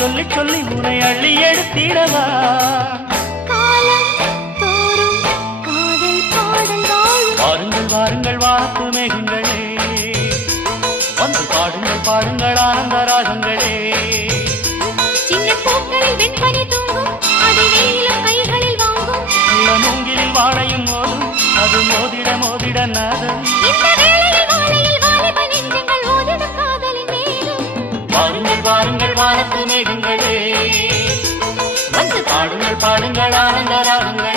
சொல்லி சொல்லி உனை அள்ளி எடுத்திடவா வாருங்கள் வாருங்கள் வாத்து மேகங்களே வந்து பாடுங்கள் பாடுங்கள் ஆனந்த ராகங்களே சின்ன பூக்களில் வெண்பனி தூங்கும் அது வெயிலும் கைகளில் வாங்கும் மூங்கிலில் வாழையும் மோதும் அது மோதிட மோதிட நாதம் வாருங்கள் வாருங்கள் வானத்து மேகங்களே வந்து பாடுங்கள் பாடுங்கள் ஆனந்த ராகங்களே